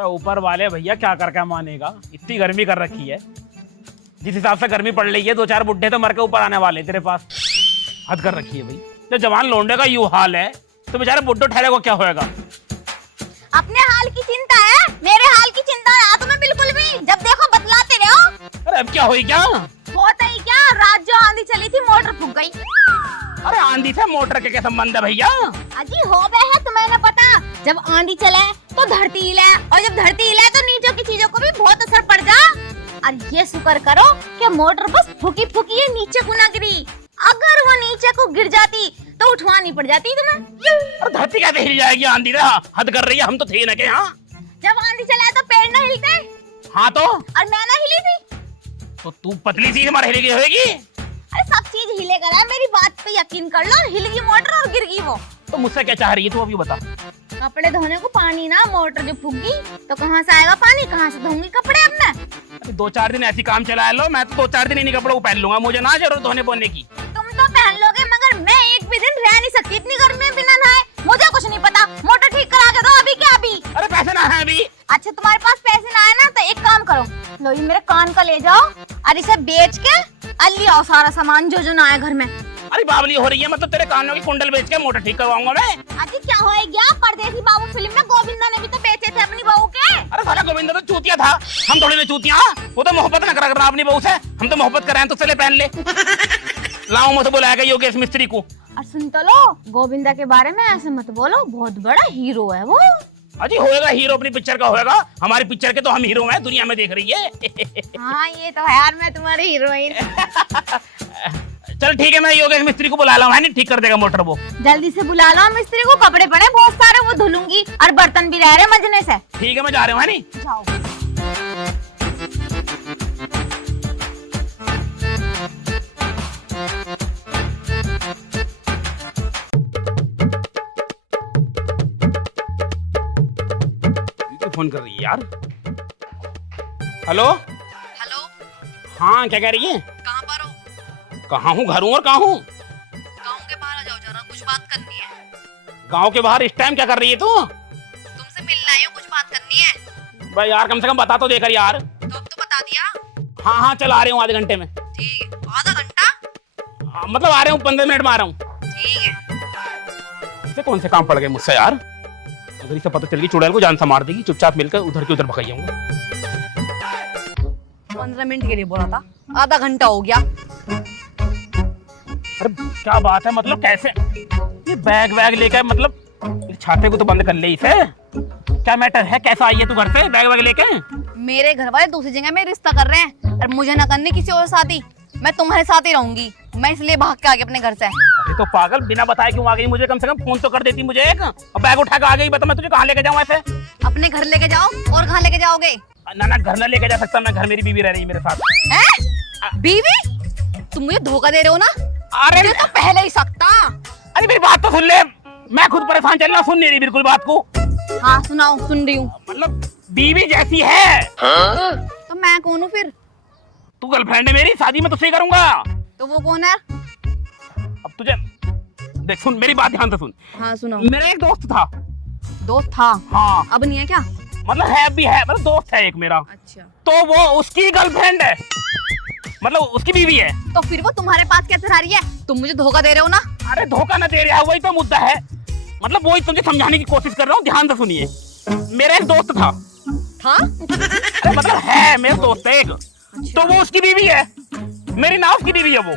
ऊपर वाले भैया क्या करके मानेगा, इतनी गर्मी कर रखी है। जिस हिसाब से गर्मी पड़ रही है, 2-4 बुड्ढे तो मर के ऊपर आने वाले तेरे पास। हद कर रखी है भाई। जब जवान लौंडे का यूं हाल है तो बेचारे बुड्ढो ठहरे को क्या होएगा। अपने हाल की चिंता है, मेरे हाल की चिंता है तुम्हें बिल्कुल भी। जब देखो बतलाते रहो। अरे अब क्या हुई क्या? होता ही क्या, रात जो आंधी चली थी मोटर फूक गई। अरे आंधी से मोटर के क्या संबंध है भैया? अजी हो गए है तुम्हें ना पता, जब आंधी चले तो धरती हिले, और जब धरती हिले तो नीचे की चीजों को भी बहुत असर पड़ जा। और ये शुक्र करो कि मोटर बस फूकी फूकी है, नीचे को ना गिरी। अगर वो नीचे को गिर जाती तो उठवानी पड़ जाती तुम्हें। अरे धरती कैसे हिल जाएगी आंधी से? हद कर रही है, हम तो थे ना के। हाँ जब आंधी चला तो पेड़ ना हिलते। हाँ तो और मैं ना हिली थी तो तू पतली सी हमारे हिल गई होगी। अरे सब चीज हिलेगा ना, मेरी बात पे यकीन कर लो। हिल गई मोटर और गिर गई वो। तो मुझसे क्या चाह रही है तू अभी बता। कपड़े धोने को पानी ना, मोटर जो फूक गई तो कहाँ से आएगा पानी, कहाँ से धोऊंगी कपड़े अब मैं। 2-4 दिन ऐसी काम चला लो, मैं तो 2-4 दिन इन्हीं कपड़ों को पहन लूंगा, मुझे ना जरूरत धोने बोने की। तुम तो पहन लोगे, मगर मैं एक भी दिन रह नहीं सकती इतनी गर्मी में बिना नहाए। मुझे कुछ नहीं पता, मोटर ठीक करा के दो अभी के अभी। अरे पैसे ना है अभी। अच्छा तुम्हारे पास पैसे ना है ना, तो एक काम करो, लो ये मेरे कान का ले जाओ और इसे बेच के ले आओ सारा सामान जो ना है घर में। अरे बावली हो रही है, मतलब तेरे कानों की कुंडल बेच के मोटर ठीक करवाऊंगा मैं। अजी क्या होएगा, परदेसी बाबू फिल्म में गोविंदा ने भी तो बेचे थे अपनी बहू के। अरे साला गोविंदा तो चूतिया था, हम थोड़ी ना चूतिया। वो तो मोहब्बत ना करा अपनी बहू से, हम तो मोहब्बत कराएं तो चले पहन ले। लाओ मुझे बुलाएगा योगेश मिस्त्री को। और सुन तो लो, गोविंदा के बारे में ऐसे मत बोलो, बहुत बड़ा हीरो है वो। अजी होएगा हीरो, अपनी पिक्चर का होएगा, हमारी पिक्चर के तो हम हीरो हैं, दुनिया में देख रही है। हाँ ये तो है यार, मैं तुम्हारी हीरोइन। चल ठीक है, मैं योगेश मिस्त्री को बुला लाऊं, है नहीं, ठीक कर देगा मोटर वो। जल्दी से बुला लो मिस्त्री को, कपड़े पड़े बहुत सारे वो धुलूंगी, और बर्तन भी रह रहे मजने से। ठीक है मैं जा रहा हूँ, है नहीं। जाओ। फोन कर रही है यार। हेलो हेलो, हाँ क्या कह रही है? कहाँ पर हो? कहाँ हूँ, घर हूँ और कहाँ हूँ? गांव के बाहर आ जाओ जरा, कुछ बात करनी है। गांव के बाहर इस टाइम क्या कर रही है तू? तुमसे मिलना आई हूँ, कुछ बात करनी है। भाई यार कम से कम बता तो देकर यार। तो अब तो बता दिया। हाँ हाँ चल आ रही हूँ आधे घंटे में। ठीक है, आधा घंटा? मतलब आ रहा हूँ, 15 मिनट में आ रहा हूँ। ठीक है। इसे कौन से काम पड़ गए मुझसे यार? अगर इसे पता चल गई चुड़ैल को जान से मार देगी, चुपचाप मिलकर उधर के उधर भगाई आऊंगा। 15 मिनट के लिए बोला था, आधा घंटा हो गया। अरे क्या बात है, मतलब कैसे ये बैग वैग लेकर, मतलब छाते को तो बंद कर ले इसे। क्या मैटर है, कैसा आई है तू घर से बैग वैग लेके? मेरे घर वाले दूसरी जगह में रिश्ता कर रहे हैं और मुझे ना करने किसी और साथ ही। मैं तुम्हारे साथ ही रहूंगी, मैं इसलिए भाग के आ गई अपने घर से। अरे तो पागल, बिना बताए क्यों आ गई? मुझे कम से कम फोन तो कर देती मुझे एक। अब बैग उठा के आ गई, बता मैं तुझे कहाँ लेके जाऊँ ऐसे? अपने घर लेके जाओ। और कहाँ लेके जाओगे? ना ना घर ना लेके जा सकता मैं, घर मेरी बीवी रह रही है मेरे साथ। हैं? बीवी? तुम मुझे धोखा दे रहे हो ना? अरे ये तो पहले ही सकता। अरे मेरी बात तो सुन ले, मैं खुद परेशान चल रहा, सुन नहीं रही बिल्कुल बात को। हाँ सुनाओ, सुन रही हूँ। मतलब बीवी जैसी है। तो मैं कौन हूँ फिर? तू गर्लफ्रेंड है मेरी, शादी में तुझसे ही करूंगा। तो वो कौन है? अब तुझे देख, सुन मेरी बात ध्यान से सुन। हाँ सुनाओ। मेरा एक दोस्त था। दोस्त था? हाँ अब नहीं है क्या? मतलब है भी है, मतलब दोस्त है एक मेरा। अच्छा। तो वो उसकी गर्लफ्रेंड है, मतलब उसकी बीवी है। तो फिर वो तुम्हारे पास कैसे रह रही है? तुम मुझे धोखा दे रहे हो ना? अरे धोखा ना दे रहा है, वही तो मुद्दा है। मतलब वही तुझे समझाने की कोशिश कर रहा हूँ, ध्यान से सुनिए। मेरा एक दोस्त था। अरे मतलब है मेरा दोस्त एक। तो वो उसकी बीवी है, मेरी ना उसकी बीवी है वो।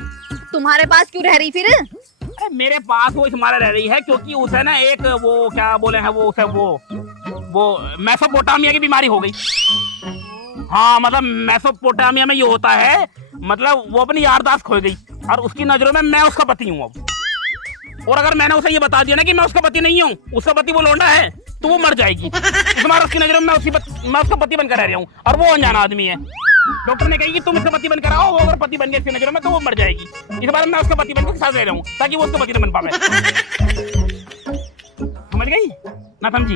तुम्हारे पास क्यों रह रही फिर? अरे मेरे पास वो इसमारा रह रही है क्योंकि उसे ना एक वो क्या बोले हैं वो उसे वो मेसोपोटामिया की बीमारी हो गई। हाँ मतलब मेसोपोटामिया में ये होता है, मतलब वो अपनी याददाश्त खो गई और उसकी नजरों में मैं उसका पति हूँ अब। और अगर मैंने उसे ये बता दिया ना कि मैं उसका पति नहीं हूँ, उसका पति वो लौंडा है, तो वो मर जाएगी। तुम्हारा उसकी नजरों में मैं उसका पति बनकर रह रहा हूँ और वो अनजान आदमी है। डॉक्टर ने कही कि तुम इसका पति बनकर आओ, वो अगर पति बन गया इसकी नजरों में तो वो मर जाएगी। इस बार मैं उसका पति बनकर साथ रह रहा हूँ ताकि वो उसका पति न बन पावे। समझ गई ना समझी?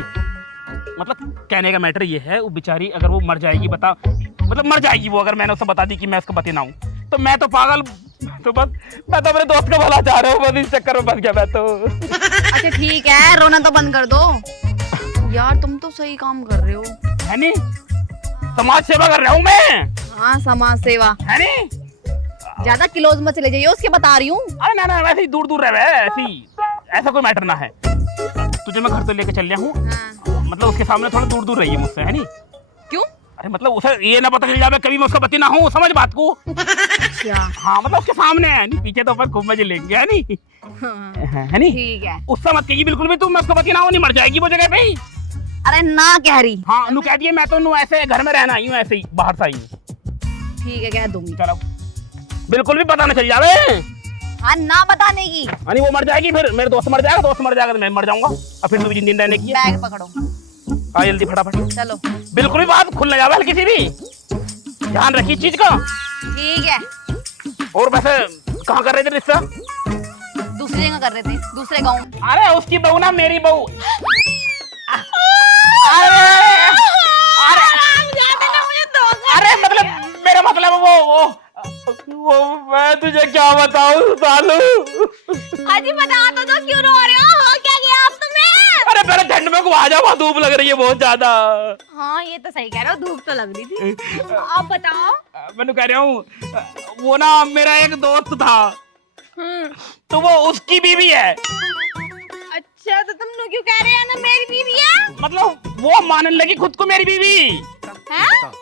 मतलब कहने का मैटर ये है, वो बेचारी अगर वो मर जाएगी, बता मतलब मर जाएगी वो, अगर मैंने उसे बता दी कि मैं उसका पति ना हूँ, तो मैं तो पागल, तो बस मैं तो अपने दोस्त का भला चाह रहा हूँ, बस इस चक्कर में फंस गया मैं तो। अच्छा ठीक है, रोना तो बंद कर दो यार, तुम तो सही काम कर रहे हो। है नी? समाज सेवा कर रहा हूँ मैं, हाँ समाज सेवा। है नी? ज्यादा क्लोज मत चले जाइए, उसके बता रही हूँ। अरे ना ना, वैसे ही दूर दूर रहे, ऐसे ही, ऐसा कोई मैटर ना है। तुझे मैं घर से लेके चल रहा हूँ, हाँ। मतलब उसके सामने थोड़ा दूर दूर रहिए मुझसे, है नी? क्यों? अरे मतलब उसे ये ना पता चल जाए कभी मैं उसका पति ना हूँ, समझ बात को। अच्छा। हाँ मतलब उसके सामने है नी, पीछे तो अपन खूब मजे लेंगे, है नी? हाँ, है नी? ठीक है। उससे मत कहिए बिल्कुल भी, तुम मैं उसका पति ना हूँ, नहीं मर जाएगी वो जगह पे ही। अरे ना कह रही। हाँ नू कह दिए, मैं तो नू ऐसे घर में रहना आई हूँ, ऐसे ही बाहर से आई हूँ। ठीक है, कह दूंगी। चलो बिल्कुल भी पता ना चल जावे। हाँ ना बताने की। अरे वो मर जाएगी, फिर मेरे दोस्त मर जाएगा, दोस्त मर जाएगा तो मैं मर जाऊंगा, और फिर तू भी जिंदा रहने की है। बैग पकड़ो। आ जल्दी फटाफट। चलो। बिल्कुल भी बात खुल ना जावे हल्की सी भी, ध्यान रखिए चीज का। ठीक है। और वैसे कहाँ कर रहे थे रिश्ता? दूसरी जगह कर रहे थे, दूसरे गाँव। अरे उसकी बहू ना मेरी बहू। अरे अरे मतलब मेरा मतलब वो मैं तुझे क्या बताऊं सालू। अजी बता तो क्यों रो रहे हो क्या किया आप तुम्हें? अरे पहले ठंड में को आ जा, वहाँ धूप लग रही है बहुत ज्यादा। हाँ ये तो सही कह रहे हो, धूप तो लग रही थी। आप बताओ। मैं कह रहा हूँ, वो ना मेरा एक दोस्त था, तो वो उसकी बीवी है। अच्छा तो तुम क्यों कह रहे हैं ना मेरी बीवी है? मतलब वो मानने लगी खुद को मेरी बीवी हैं?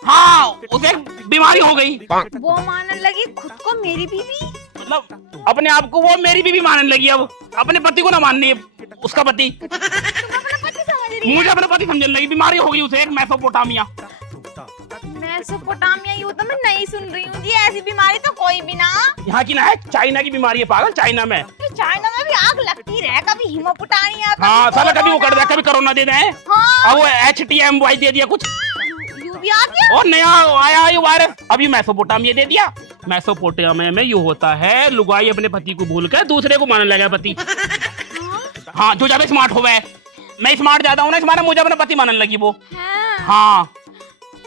हाँ, उसे बीमारी हो गई। वो मानने लगी खुद को मेरी बीवी? मतलब अपने आप को वो मेरी बीवी मानने लगी, अब अपने पति को ना माननी है उसका पति। तुम अपना पति समझ रही है? मुझे अपना पति समझने लगी, बीमारी हो गई उसे एक मेसोपोटामिया। मेसोपोटामिया यूं तो मैं नहीं सुन रही हूँ जी, ऐसी बीमारी तो कोई भी ना। यहाँ की ना है, चाइना की बीमारी है पागल, चाइना में। कि चाइना में भी आग लगती रहे, कभी हिमोपोटामिया हाँ साला कभी वो कर दिया, कभी कोरोना दे दें, हाँ। अब वो HTMY दे दिया कुछ, यू भी आ गया। और नया आया ये वायरस, अभी मेसोपोटामिया दे दिया। मेसोपोटामिया में ये होता है, लुगाई अपने पति को भूल कर दूसरे को मानने लगा पति। हाँ जो ज्यादा स्मार्ट हो गए, मैं स्मार्ट ज्यादा हूँ ना, इसमाने मुझे अपना पति मानने लगी वो। हाँ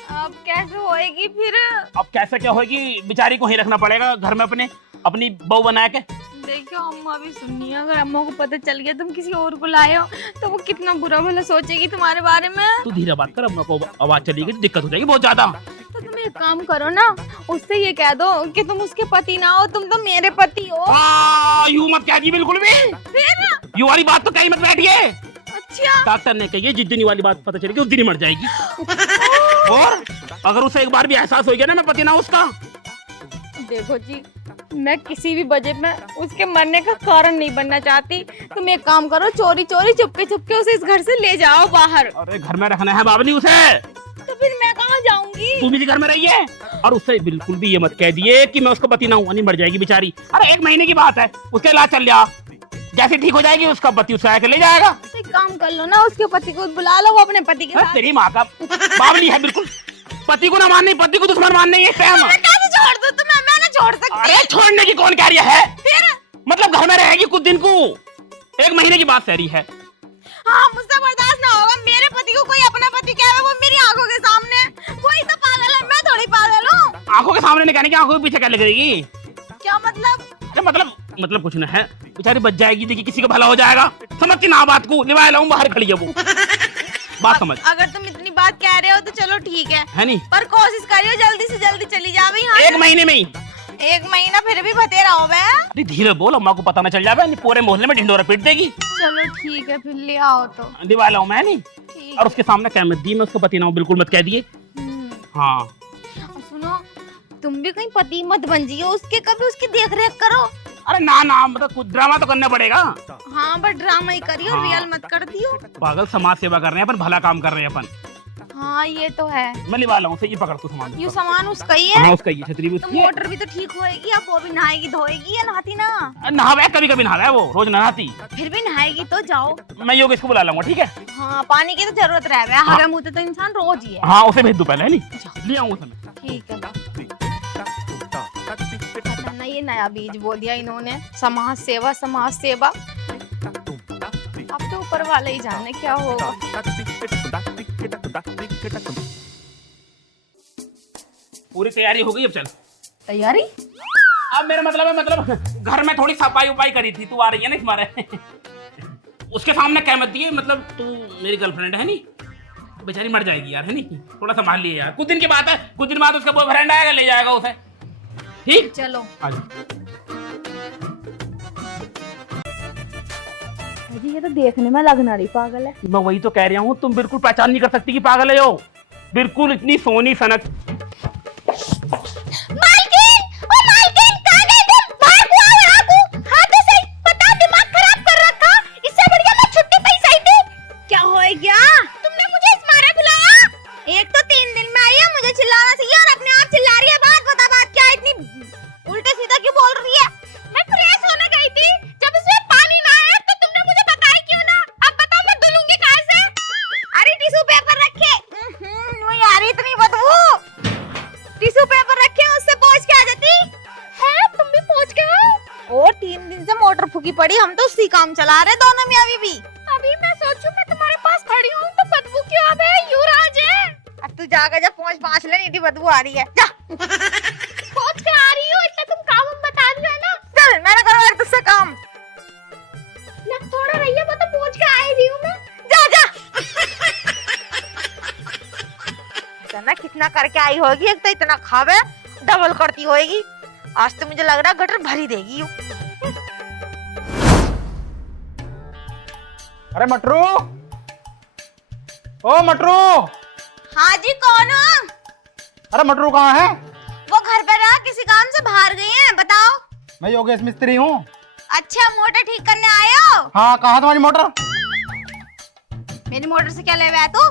अब कैसे होएगी फिर? अब कैसे क्या होगी, बेचारी को ही रखना पड़ेगा घर में अपने, अपनी बहू बना के। देखो अम्मा भी सुननी है, अगर अम्मा को पता चल गया तुम किसी और को लाए हो तो वो कितना बुरा भला सोचेगी तुम्हारे बारे में। तू धीरे बात कर, अम्मा को आवाज चलेगी तो दिक्कत हो जाएगी बहुत ज्यादा। तो तुम एक काम करो ना, उससे ये कह दो कि तुम उसके पति ना हो, तुम तो मेरे पति हो। यूं मत कह दी बिल्कुल भी, फिर यू वाली बात तो कहीं मत बैठिए। अच्छा डॉक्टर ने कही जिस दिन ये वाली बात पता चलेगी उस दिन ही मर जाएगी। और अगर उसे एक बार भी एहसास हो गया ना मैं पति ना उसका। देखो जी, मैं किसी भी वजह में उसके मरने का कारण नहीं बनना चाहती। तुम एक काम करो, चोरी चोरी चुपके चुपके उसे इस घर से ले जाओ बाहर। अरे घर में रखना है बाबली उसे, तो फिर मैं कहाँ जाऊंगी? तू भी घर में रहिए, और उससे बिल्कुल भी ये मत कह दिए कि मैं उसका पति ना हूँ, नहीं मर जाएगी बेचारी। अरे 1 महीने की बात है, उसका इलाज चल रहा, जैसे ठीक हो जाएगी उसका पति उसे आके ले जाएगा। तो एक काम कर लो ना, उसके पति को बुला लो, वो अपने पति के साथ। तेरी माँ का बावली है बिल्कुल, पति को ना माननी, पति को दुश्मन माननी है। मैं कैसे छोड़ दूं तुम्हें? मैं नहीं छोड़ सकती। अरे छोड़ने की कौन कह रही है? फिर मतलब घर में रहेगी कुछ दिन को, 1 महीने की बात सह रही है। हाँ मुझसे बर्दाश्त ना होगा, मेरे पति को कोई अपना पति कहे वो मेरी आंखों के सामने। कोई तो पागल है, मैं थोड़ी पागल हूँ। आंखों के सामने नहीं कहने की, आंखों के पीछे क्या लगेगी? क्या मतलब? अरे मतलब कुछ ना है, बेचारी बच जाएगी, देखिए किसी का भला हो जाएगा। समझती ना बात को, निभाए लाऊं बाहर खड़ी है वो। बात समझ। अगर तुम इतनी बात कह रहे हो तो चलो ठीक है नहीं, पर कोशिश करियो जल्दी से जल्दी चली जावे यहाँ 1 महीने में ही। 1 महीना फिर भी बतेरा हो बे। अरे धीरे बोल, अम्मा को पता ना चल जाए, नहीं पूरे मोहल्ले में ढिंडोरा पीट देगी। चलो ठीक है, फिर ले आओ तो। दिवा लाऊं मैं, नहीं ठीक और उसके सामने कह मत दी मैं उसको पति ना हूं, बिल्कुल मत कह दिए। हाँ और सुनो, तुम भी कहीं पति मत बन जियो उसके, कभी उसकी देख रेख करो। अरे ना मतलब कुछ ड्रामा तो करना पड़ेगा। हाँ बट ड्रामा ही करियो, हाँ। रियल मत कर दियो। पागल, समाज सेवा कर रहे हैं अपन, भला काम कर रहे हैं अपन। हाँ ये तो है। मैं लिवा लाऊं, ये पकड़ तू सामान। ये सामान उसका ही है। हाँ उसका ही, छतरी भी तो उसकी है। मोटर भी तो ठीक होएगी, अब वो भी नहाएगी धोएगी या नहाती ना? नहावे कभी कभी नहावे, वो रोज नहाती। फिर भी नहाएगी तो जाओ। मैं योगेश को बुला लाऊंगा, ठीक है? हाँ पानी की तो जरूरत रहे, हरे मुंह तो इंसान रोज ही है। हाँ उसे भेज दो पहले, है नहीं ले आऊंगा उसे मैं। ठीक है। पता ना ये नया बीज बोल दिया इन्होंने, समाज सेवा समाज सेवा। अब तो ऊपर वाले ही जाने क्या होगा। पूरी तैयारी हो गई, अब चल। तैयारी? अब मेरा मतलब है, मतलब घर में थोड़ी सफाई उपाई करी थी, तू आ रही है ना तुम्हारे उसके सामने कह मत दिए, मतलब तू मेरी गर्लफ्रेंड है नहीं, बेचारी मर जाएगी यार, है नहीं? थोड़ा संभाल लिए यार, कुछ दिन की बात है, कुछ दिन बाद उसका बॉयफ्रेंड आएगा, ले जाएगा उसे। ठीक, चलो। जी ये तो देखने में लगना रही पागल है। मैं वही तो कह रहा हूँ, तुम बिल्कुल पहचान नहीं कर सकती कि पागल है वो, बिल्कुल इतनी सोनी सनक। मालकिन, ओ मालकिन, कहाँ गए तुम? बाहर को आओ, यहाँ को। हाँ तो सही, पता दिमाग खराब कर रखा। इससे बढ़िया मैं छुट्टी पे ही सही थी। क्या हो गया? तुमने मुझे इस मारे बुलाया? एक तो 3 दिन में आई है, मुझे चिल्लाना चाहिए और अपने आप चिल्ला रही है। बात बता, बात क्या है? इतनी उल्टे सीधा क्यों बोल रही है? मैं फ्रेश होने गई थी, जब इसमें पानी ना आया तो तुमने मुझे बताया क्यों ना? अब बताओ मैं धुलूंगी कहाँ से? अरे टिश्यू पेपर रखे। वो यार इतनी बदबू। टिश्यू पेपर रखे, उससे पोंछ के आ जाती है। तुम भी पोंछ के आओ। और 3 दिन से मोटर फूकी पड़ी, हम तो उसी काम चला रहे दोनों में अभी भी। अभी मैं सोचूं मैं तुम्हारे पास खड़ी हूँ तो बदबू क्यों आ गई? युवराज है। अब तू जाकर जब पोंछ ले, नीटी बदबू आ रही है। जा पोंछ के आ रही हो, इतना तुम काम हम बता दिया ना। चल मैंने करवाया तुझसे काम। लग थोड़ा रही है, वो तो पोंछ के आ रही हूँ मैं। जा जा। ना कितना करके आई होगी, एक तो इतना खावे, डबल करती होगी। आज तो मुझे लग रहा है गटर भरी देगी यू। अरे मटरू, ओ मटरू। हाँ जी, कौन हो? अरे मटरू कहाँ है? वो घर पे रहा, किसी काम से बाहर गई हैं। बताओ। मैं योगेश मिस्त्री हूँ। अच्छा, मोटर ठीक करने आए हो? हाँ, कहाँ तुम्हारी मोटर? मेरी मोटर से क्या लेवे है तू?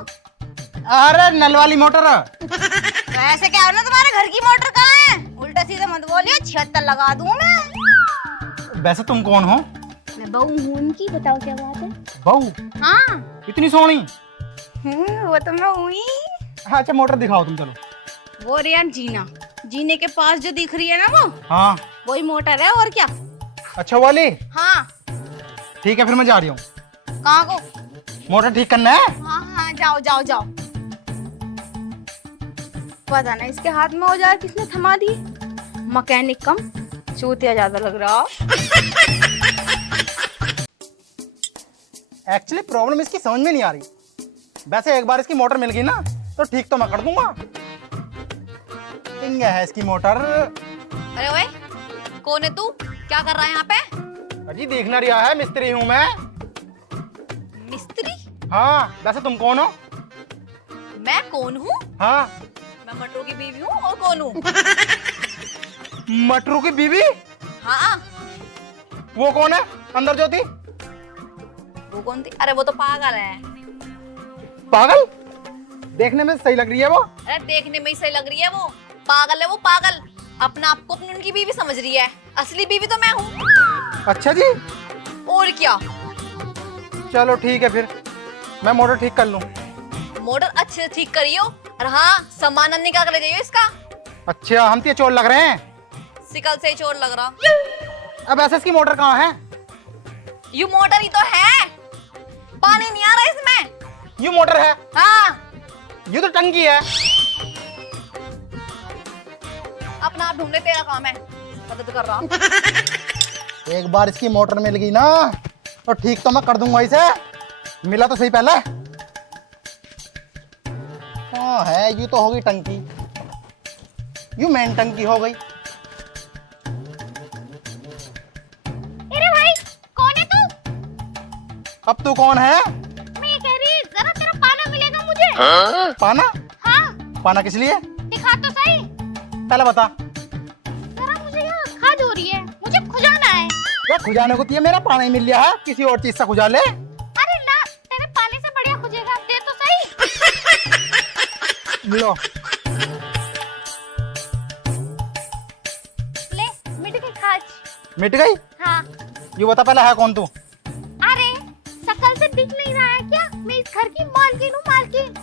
अरे नल वाली मोटर। वैसे क्या हो ना, तुम्हारे घर की मोटर कहाँ है? उल्टा सीधा मत बोलियो, 76 लगा दूं मैं। वैसे तुम कौन हो? मैं बहू हूँ उनकी। बताओ क्या बात है? बहू? हाँ इतनी सोनी? वो तो मैं हुई। हाँ, अच्छा मोटर दिखाओ तुम, चलो। वो रे यार जीना, जीने के पास जो दिख रही है ना, वो हाँ वही मोटर है। और क्या? अच्छा वाली। हाँ। ठीक है, फिर मैं जा रही हूँ। कहाँ को? मोटर ठीक करना है। हाँ हाँ, जाओ जाओ जाओ। पता ना इसके हाथ में औजार किसने थमा दी। मैकेनिक कम चूतिया ज्यादा लग रहा। एक्चुअली प्रॉब्लम इसकी समझ में नहीं आ रही। वैसे एक बार इसकी मोटर मिल गई ना तो ठीक तो मैं कर दूंगा। इंगे है इसकी मोटर। अरे ओए, कौन है तू? क्या कर रहा है यहाँ पे? अजी देखना रिया है, मिस्त्री हूँ मैं। मिस्त्री? हाँ, वैसे तुम कौन हो? मैं कौन हूँ? हाँ, मैं मटरू की बीवी हूँ। और कौन हूँ? मटरू की बीवी? हाँ। वो कौन है अंदर जो थी? वो कौन थी? अरे वो तो पागल है। पागल? देखने में सही लग रही है वो। अरे देखने में ही सही लग रही है वो। पागल है वो, पागल। अपना आपको अपनी उनकी बीवी समझ रही है, असली बीवी तो मैं हूँ। अच्छा जी। और क्या? चलो ठीक है, फिर मैं मोटर ठीक कर लूँ। मोटर अच्छे से ठीक करियो। और हाँ, सामान निकाल कर ले जाइयो इसका। अच्छा, हम तो चोर लग रहे हैं। सिकल से चोर लग रहा। अब ऐसे इसकी मोटर कहाँ है? यू मोटर ही तो है, पानी नहीं आ रहा इसमें। यू मोटर है? हाँ। ये तो टंकी है। अपना आप ढूंढने, तेरा काम है, मदद कर रहा। एक बार इसकी मोटर मिल गई ना तो ठीक तो मैं कर दूंगा इसे। मिला तो सही पहले। हाँ है, यू तो होगी टंकी। यू मेन टंकी हो गई। अरे भाई, कौन है तू? अब तू कौन है? मैं ये कह रही, जरा तेरा पाना मिलेगा मुझे। पाना? हाँ। पाना किस लिए? दिखा तो सही। पहले बता। जरा मुझे यहाँ खाज हो रही है, मुझे खुजाना है। क्या खुजाने को दिया? मेरा पाना ही मिल गया है, किसी और चीज से खुजा ले। अरे ना, तेरे पानी से बढ़िया खुजेगा, दे तो सही। लो। ले, मिट गई खाज। मिट गई? हाँ। यू बता पहले है कौन तू? अरे शकल से दिख नहीं रहा है क्या? मैं इस घर की मालकिन हूँ, मालकिन।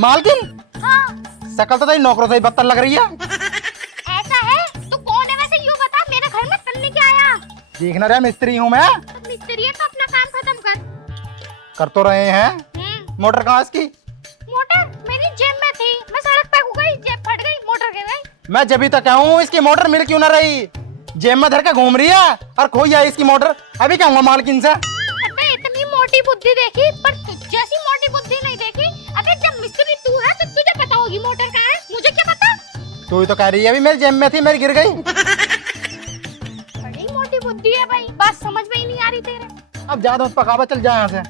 मालकिन? हाँ। शकल तो तेरी नौकरों से ही बदतर लग रही है। ऐसा है? तू कौन है वैसे? यूँ बता, मेरे घर में करने क्या आया? देखना रहा, मिस्त्री हूँ मैं। तो मिस्त्री है तो अपना काम खत्म कर। तो रहे हैं। मोटर कहाँ है इसकी? मोटर मेरी जेब में थी, मैं सड़क पे हो गई, जेब फट गई, मोटर गिर गई। मैं जब भी तक कहूँ इसकी मोटर मिल क्यों ना रही? जेब में धर के घूम रही है और खोई है इसकी मोटर। अभी कहूँगा मालकिन से। अबे इतनी मोटी बुद्धि देखी, पर तुझ जैसी मोटी बुद्धि नहीं देखी। अबे जब तू तो कह रही है अभी मेरी जेब में थी, मेरी गिर गई। बड़ी मोटी बुद्धि है भाई, बात समझ में ही नहीं आ रही तेरे। अब ज्यादा उस पकावा, चल जा यहाँ से।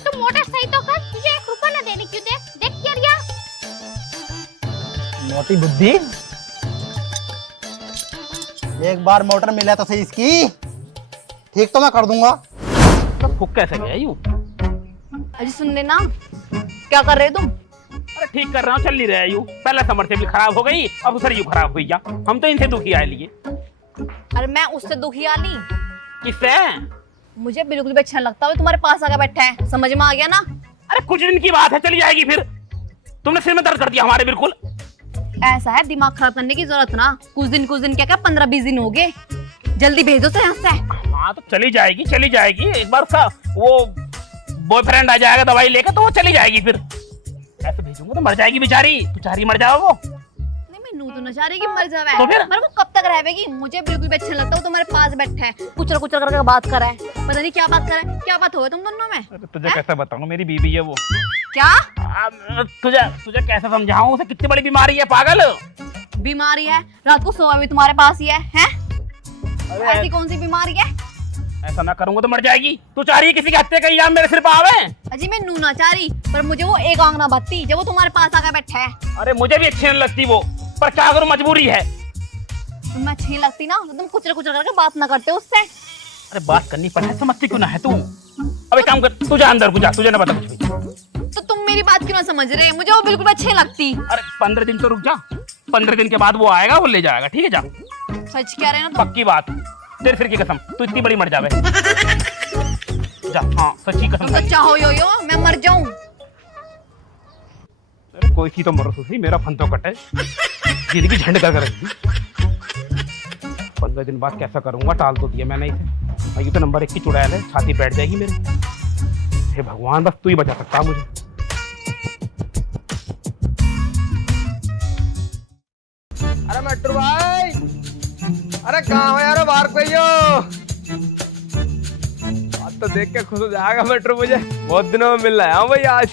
तू मोटर सही तो कर, तुझे 1 रुपया ना देने क्यों दे? देख क्या रिया। मोटी बुद्धि, एक बार मोटर मिला तो सही इसकी, ठीक तो मैं कर दूंगा। तो फुक कैसे गया यूं? अजी सुन लेना, क्या कर रहे हो तुम? अरे ठीक कर रहा हूँ, चल नहीं रहा यूं। पहले समरसेबल खराब हो गई, अब दूसरी यूं खराब हुई। क्या हम तो इनसे दुखी आए लिए। अरे मैं उससे दुखी आली, किससे? मुझे बिल्कुल भी अच्छा नहीं लगता वो तुम्हारे पास आकर बैठा है, समझ में आ गया ना? अरे कुछ दिन की बात है, चली जाएगी फिर। तुमने सिर में दर्द कर दिया हमारे बिल्कुल। ऐसा है, दिमाग खराब करने की जरूरत ना। कुछ दिन क्या 15-20 दिन हो गए, जल्दी भेजो तो यहाँ से। हाँ तो चली जाएगी, चली जाएगी। एक बार उसका वो बॉयफ्रेंड आ जाएगा दवाई लेकर, तो वो चली जाएगी फिर। ऐसे भेजूंगा तो मर जाएगी बेचारी, बेचारी मर जाओ वो। नहीं मैं नू तो नशा रही कि मर जावे। तो फिर? मगर वो कब तक रहेगी? मुझे बिल्कुल भी अच्छा नहीं लगता वो तुम्हारे पास बैठा है, कुचर कुचर करके बात कर रहा है, पता नहीं क्या बात कर रहा है। क्या बात हो तुम दोनों में? तुझे कैसे बताऊं, मेरी बीवी है वो। क्या तुझे कैसे समझाऊं, उसे कितनी बड़ी बीमारी है पागल। बीमारी है? रात को सोया भी तुम्हारे पास ही है, हैं? ऐसी कौन सी बीमारी है? ऐसा ना करूंगा तो मर जाएगी। तू चाह रही है किसी के हत्या का इल्जाम मेरे सिर पर आवे? अजी मैं नू ना चाह रही, पर मुझे वो एक आंगना बत्ती जब वो तुम्हारे पास आकर बैठा है। अरे मुझे भी अच्छी नहीं लगती वो, पर क्या करूं, मजबूरी है। तुम्हें अच्छी लगती ना तो तुम कुचर कुचर करके बात ना करते उससे। अरे बात करनी पड़े, समझती क्यों ना है तू? अब एक काम कर, तू जा अंदर को जा, तुझे ना पता कुछ भी। तो तुम मेरी बात क्यों ना समझ रहे? मुझे वो बिल्कुल अच्छी नहीं लगती। अरे 15 दिन तो रुक जा, 15 दिन के बाद वो आएगा, वो ले जाएगा, ठीक है? जा, सच कह रहे हैं ना तुम? पक्की बात, तेरे सिर की कसम, तू इतनी बड़ी मर जावे। जा, हाँ सच्ची कसम। तुम तो चाहो यो मैं मर जाऊं। अरे कोई सी तो मरो सुसी, मेरा फन तो कटे, जिंदगी झंड कर रही। 15 दिन बाद कैसा करूंगा, टाल तो दिया मैंने इसे। ये तो नंबर 1 की चुड़ैल है, छाती बैठ जाएगी मेरे। हे भगवान, बस तू ही बचा सकता मुझे। अरे मट्टू भाई, अरे कहाँ हो यार, बाहर कोई हो? आज तो देख के खुश हो जाएगा मट्टू, मुझे बहुत दिनों में मिल रहा है भाई आज।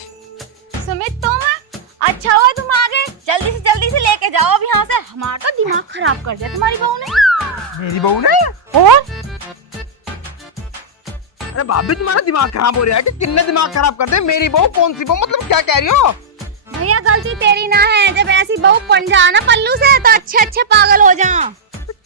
सुमित तुम? अच्छा हुआ तुम आ गए, जल्दी से लेके जाओ अब यहाँ से। हमारा तो दिमाग खराब कर दिया तुम्हारी बहू ने। मेरी बहू ने? और अरे भाभी तुम्हारा दिमाग खराब हो रहा है कि किन्ने दिमाग खराब कर दे? मेरी बहू? कौन सी बहू? मतलब क्या कह रही हो? भैया गलती तेरी ना है, जब ऐसी बहू बन जाए ना पल्लू से तो अच्छे पागल हो जाओ।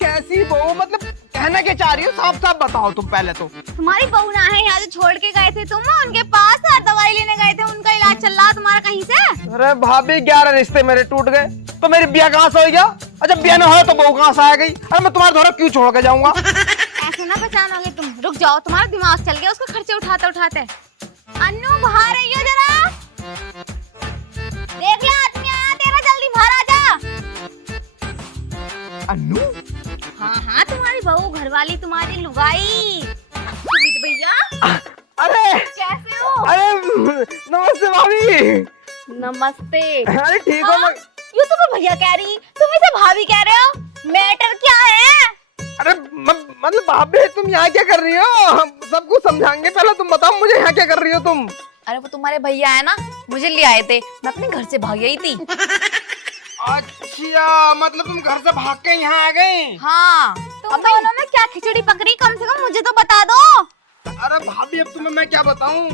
कैसी बहू? मतलब कहना क्या चाह रही हो, साफ साफ बताओ तुम पहले तो। तुम्हारी बहू ना है, यहाँ जो छोड़ के गए थे तुम उनके पास, और दवाई लेने गए थे, उनका इलाज चल रहा तुम्हारा कहीं से। अरे भाभी 11 रिश्ते मेरे टूट गए, तो मेरी ब्याह कहाँ से हो गया? अच्छा ब्याह न हो तो बहू कहाँ से आ गई? अरे मैं तुम्हारे द्वारा क्यों छोड़ के जाऊंगा? ऐसे ना पहचानोगे तुम, रुक जाओ, तुम्हारा दिमाग चल गया उसके खर्चे उठाते। अन्नू बाहर आई हो जरा, देख ले आदमी आया तेरा, जल्दी बाहर आ जा। अन्नू? हाँ तुम्हारी बहू, घरवाली तुम्हारी लुगाई। सुमित भैया अरे कैसे हो? अरे नमस्ते भाभी। नमस्ते। अरे ठीक हो? हाँ, यूं तो मैं भैया कह रही, तुम इसे भाभी कह रहे हो, मैटर क्या है? अरे मतलब भाभी तुम यहाँ क्या कर रही हो? हम सब कुछ समझाएंगे, पहले तुम बताओ मुझे यहाँ क्या कर रही हो तुम? अरे वो तुम्हारे भैया है ना, मुझे ले आए थे, मैं अपने घर से भाग गई थी। अच्छा मतलब तुम घर से भाग के यहाँ आ गई? हाँ। तुम दोनों में क्या खिचड़ी पकड़ी, कम से कम मुझे तो बता दो। अरे भाभी अब तुम्हें मैं क्या बताऊं?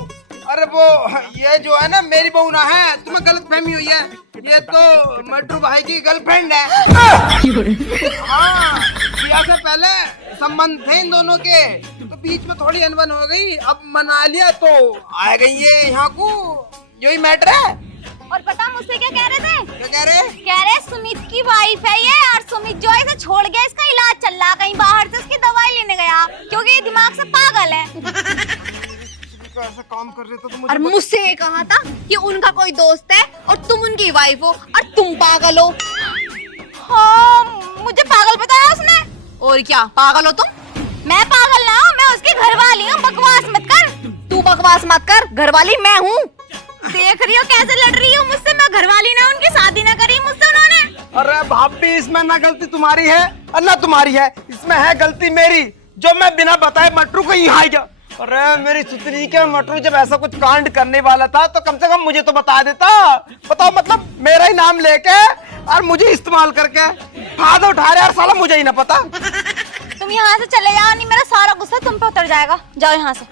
अरे वो ये जो है ना मेरी बहू ना है, तुम्हें गलतफहमी हुई है, ये तो मट्टू भाई की गर्लफ्रेंड है। हाँ ब्याह से पहले संबंध थे इन दोनों के, तो बीच में थोड़ी अनबन हो गई, अब मना लिया तो आ गई ये यहाँ को, यही मैटर है। और पता मुझसे क्या कह रहे थे? क्या कह रहे? कह रहे सुमित की वाइफ है ये, और सुमित जो है इसे छोड़ गया, इसका इलाज चल रहा कहीं बाहर से, उसकी दवाई लेने गया क्योंकि ये दिमाग से पागल है। ऐसा काम कर रहे थे तो और मुझसे ये कहा था कि उनका कोई दोस्त है और तुम उनकी वाइफ हो और तुम पागल हो। हाँ मुझे पागल बताया उसने। और क्या पागल हो तुम? मैं पागल ना हूँ, मैं उसकी घरवाली हूँ, बकवास मत कर। तू बकवास मत कर, घरवाली मैं हूँ। देख रही हो कैसे लड़ रही हो मुझसे, मैं घरवाली ना, उनकी शादी ना करी मुझसे उन्होंने। अरे भाभी इसमें ना गलती तुम्हारी है और ना तुम्हारी है, इसमें है गलती मेरी, जो मैं बिना बताए मट्टू को यहाँ आ गया। अरे मेरी सुतरी के मट्टू जब ऐसा कुछ कांड करने वाला था तो कम से कम मुझे तो बता देता। बताओ मतलब मेरा ही नाम लेके और मुझे इस्तेमाल करके फायदा उठा रहे यार, साला मुझे ही ना पता। तुम यहाँ से चले जाओ, नहीं मेरा सारा गुस्सा तुम पे उतर जाएगा। जाओ यहाँ से,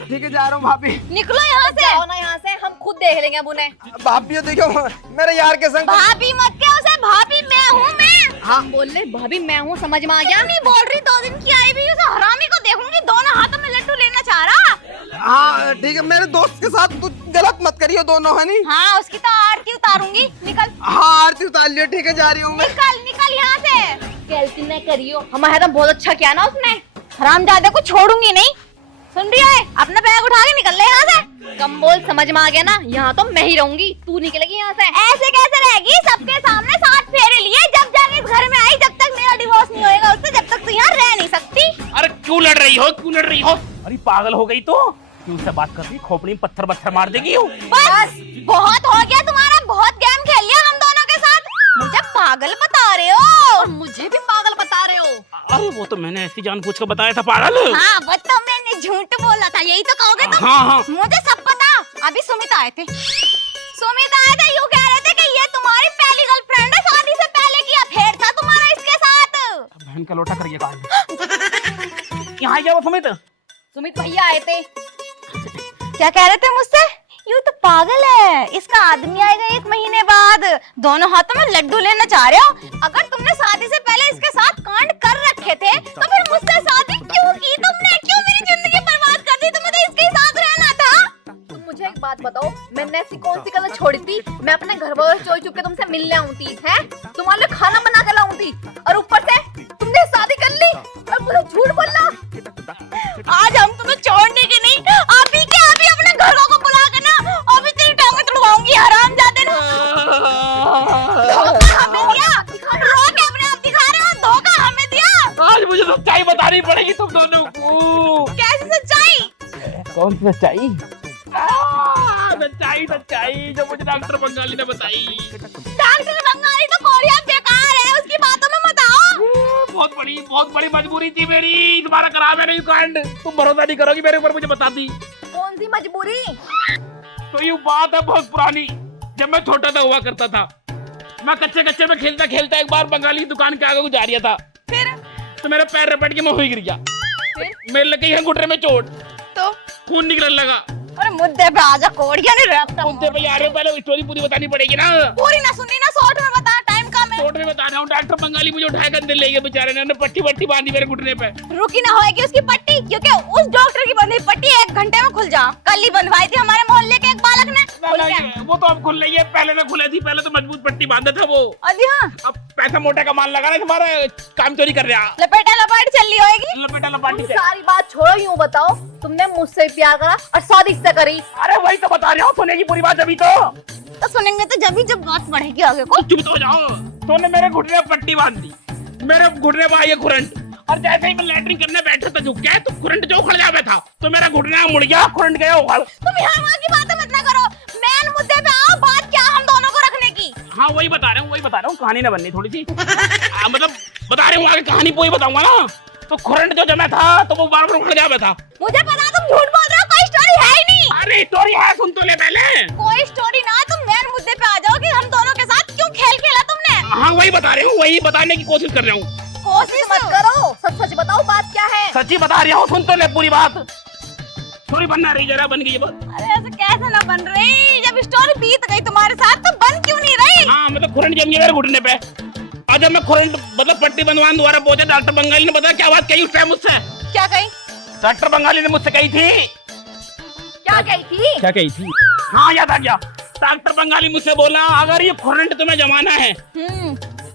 ठीक है जा रहा हूँ भाभी। निकलो यहाँ से। जाओ ना यहाँ से, हम खुद देख लेंगे अब उन्हें। भाभी देखो मेरे यार के संग। भाभी मत क्या उसे, भाभी मैं हूँ मैं। हाँ बोल ले भाभी मैं हूँ, समझ में आ गया। नहीं बोल रही, 2 दिन की आई भी, उसे हरामी को देखूंगी दोनों हाथों में लड्डू लेना चाह रहा। हाँ ठीक है, मेरे दोस्त के साथ तू गलत मत करियो दोनों, है नी? हाँ उसकी तो आरती उतारूंगी। निकल हाँ आरती उतार लियो, ठीक है जा रही हूँ मैं। निकल निकल यहाँ से। गलती न करियो, हमारा तो बहुत अच्छा किया ना उसने। हरामजादे को छोड़ूंगी नहीं, सुन रही है? अपना बैग उठा के निकल ले यहाँ से। कम बोल, समझ में आ गया ना। यहाँ तो मैं ही रहूंगी, तू निकलेगी यहाँ से। ऐसे कैसे रहेगी? सबके सामने 7 फेरे लिए, जब जाके इस घर में आई, जब तक मेरा डिवोर्स नहीं होएगा उससे, जब तक तू यहाँ रह नहीं सकती। अरे क्यों लड़ रही हो, क्यों लड़ रही हो? अरे पागल हो गई तो क्यों से बात कर रही? खोपड़ी में पत्थर पत्थर मार देगी हो। बस बहुत हो गया तुम्हारा, बहुत गेम खेल लिया हम दोनों के साथ। मुझे पागल बता रहे हो और मुझे भी पागल बता रहे हो। अरे वो तो मैंने ऐसी जानबूझ कर बताया था पागल। हाँ वो तो मैंने झूठ बोला था, यही तो कहोगे तुम। हाँ हाँ मुझे सब पता। अभी सुमित आए थे, सुमित आए थे, यूँ कह रहे थे कि ये तुम्हारी पहली गर्लफ्रेंड है, शादी से पहले की अफेयर था तुम्हारा इसके साथ। बहन का लोटा करिए कहा यहाँ क्या वो सुमित? सुमित भैया आए थे। क्या कह रहे थे मुझसे? यूँ तो पागल है, इसका आदमी आएगा 1 महीने बाद, दोनों हाथों में लड्डू लेना चाह रहे हो। अगर तुमने शादी से पहले इसके साथ कांड कर रखे थे तो फिर मुझसे शादी क्यों की तुमने? क्यों मेरी जिंदगी बर्बाद कर दी? तुम्हें तो इसके ही साथ रहना था। तुम मुझे एक बात बताओ, मैंने ऐसी कौन सी गलत छोड़ी थी? मैं अपने घर वालों से चोरी चुप के तुमसे मिलने आऊँ थी, है? तुम्हारे लिए खाना बना के लाऊं थी, और ऊपर से तुमने शादी कर ली और मुझे झूठ बोलना। आज हम तुम्हें छोड़ने के नहीं, अभी के अभी अपने घरों को बुला के ना अभी तेरी टांगें तुड़वाऊंगी, हरामजादे ना। धोखा हमें दिया, रो के अपने आप दिखा रहे हो, धोखा हमें दिया। आज मुझे सच्चाई बतानी पड़ेगी तुम दोनों को। कैसी सच्चाई? कौन सी सच्चाई? सच्चाई सच्चाई जो मुझे डॉक्टर बंगाली ने बताई। डॉक्टर बंगाली तो कोरिया बेकार है, उसकी बातों में मत आओ। बहुत बड़ी मजबूरी थी मेरी, तुम्हारा करा मैंने ये कांड। तुम भरोसा नहीं करोगी मेरे ऊपर, मुझे बता दी। कौन सी मजबूरी? तो ये बात है बहुत पुरानी, जब मैं छोटा था हुआ करता था। मैं कच्चे कच्चे में खेलता खेलता एक बार बंगाली दुकान के आगे जा रहा था, फिर तो मेरा पैर रपट के मैं हुई गिर गया। मेरे लग गई है घुटने में चोट, तो खून निकलने लगा। अरे मुद्दे पे आजा, कोड़िया नहीं रखता। मुद्दे पे आ रहे हो, पहले स्टोरी पूरी बतानी पड़ेगी ना। पूरी ना सुननी ना, शॉर्ट में बता, टाइम कम है। चोट में बता रहा हूँ, डॉक्टर बंगाली मुझे उठाकर अंदर ले गए बेचारे ने, पट्टी वट्टी बांधी मेरे घुटने पे। रुकी ना होएगी उसकी पट्टी, क्योंकि उस डॉक्टर की बंधी पट्टी 1 घंटे में खुल जा। कल ही बंधवाई थी हमारे मोहल्ले के एक बालक ने। खुल गया। वो तो अब खुल रही है, पहले ना खुले थी, पहले तो मजबूत पट्टी बांधा था वो। अजी हाँ, अब पैसा मोटा का माल लगा रहा है, तुम्हारा काम चोरी कर रहा। लपेटा लपाट चल रही होएगी। लपेटा लपाटी से। सारी बात छोड़ो, यूँ बताओ तुमने मुझसे प्यार करा और शादी इससे करी। अरे वही तो बता रहा हूँ, सुनेगी पूरी बात अभी तो सुनेंगे तो जब बात बढ़ेगी आगे को। चुप तो हो जाओ। तूने मेरे घुटने में पट्टी बांध दी, मेरे घुटने में आई खुरंट, और जैसे ही मैं लैट्रिन करने बैठा था झुक गया, तो खुरंट जो उखड़ जावे था, तो मेरा घुटना मुड़ गया, खुरंट गया उखड़। तुम यहाँ वहाँ की बातें मत ना करो, मेन मुद्दे पे आओ। बात क्या हम दोनों को रखने की? हाँ वही बता रहा हूँ, कहानी ना बननी थोड़ी सी। मतलब बता रहे हूँ, आगे कहानी पूरी बताऊंगा ना। तो खुरंट जो जमा था तो वो बार बार उखड़ जावे था। मुझे पता, तुम झूठ बोल रहे हो, कोई स्टोरी है ही नहीं। अरे स्टोरी है, सुन तो ले पहले। कोई स्टोरी ना, तुम मेन मुद्दे पे आ जाओ कि हम दोनों के साथ क्यों खेल खेला तुमने। हाँ वही बता रही हूँ, वही बताने की कोशिश कर रहा हूँ। कोशिश मत करो, सच सच बताओ बात क्या है। सच्ची बता रहा हूँ, सुन तो ले पूरी बात। स्टोरी बनना रही, जरा बन गई ये बात। अरे ऐसे कैसे ना बन रही? जब स्टोरी बीत गई तुम्हारे साथ तो बन क्यों नहीं रही? हाँ मतलब खुरंट जम गया मेरे घुटने पे, और जब मैं खुरंट मतलब पट्टी बंधवाने दोबारा पहुंचा, डॉक्टर बंगाली ने बताया क्या बात कही उस टाइम मुझसे। क्या कही? डॉक्टर बंगाली ने मुझसे कही थी। क्या कही थी? क्या कही थी? हाँ याद आ गया। डॉक्टर बंगाली मुझसे बोला, अगर ये खुरंट तुम्हें जमाना है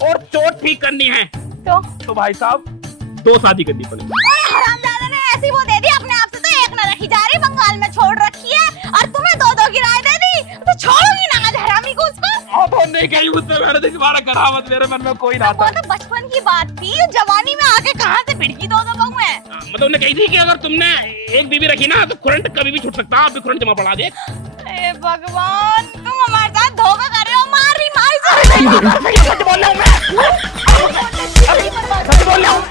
और चोट ठीक करनी है तो भाई साहब 2 शादी करनी पड़ेगी। हरामजादा ने ऐसी वो दे दी, अपने आप से तो 1 ना रखी जा रही, बंगाल में छोड़ रखी है, और तुम्हें 2-2 की राय दे दी, तो छोड़ोगी ना आज हरामी को उसको? तो नहीं कही मुझसे, मैंने तो तुम्हारा करावत मेरे मन में कोई ना था। वो तो बचपन की बात थी, जवानी में आके कहाँ से भिड़की 2-2 बहू है। मतलब उन्हें कही थी कि अगर तुमने एक बीवी रखी ना तो खुरंट कभी भी छूट सकता है, अभी खुरंट जमा पड़ा दे। ए भगवान, तुम हमारे साथ धोखा कर रहे हो, मार रही मार। सच बोल रहा हूँ मैं, सच बोल रहा हूँ।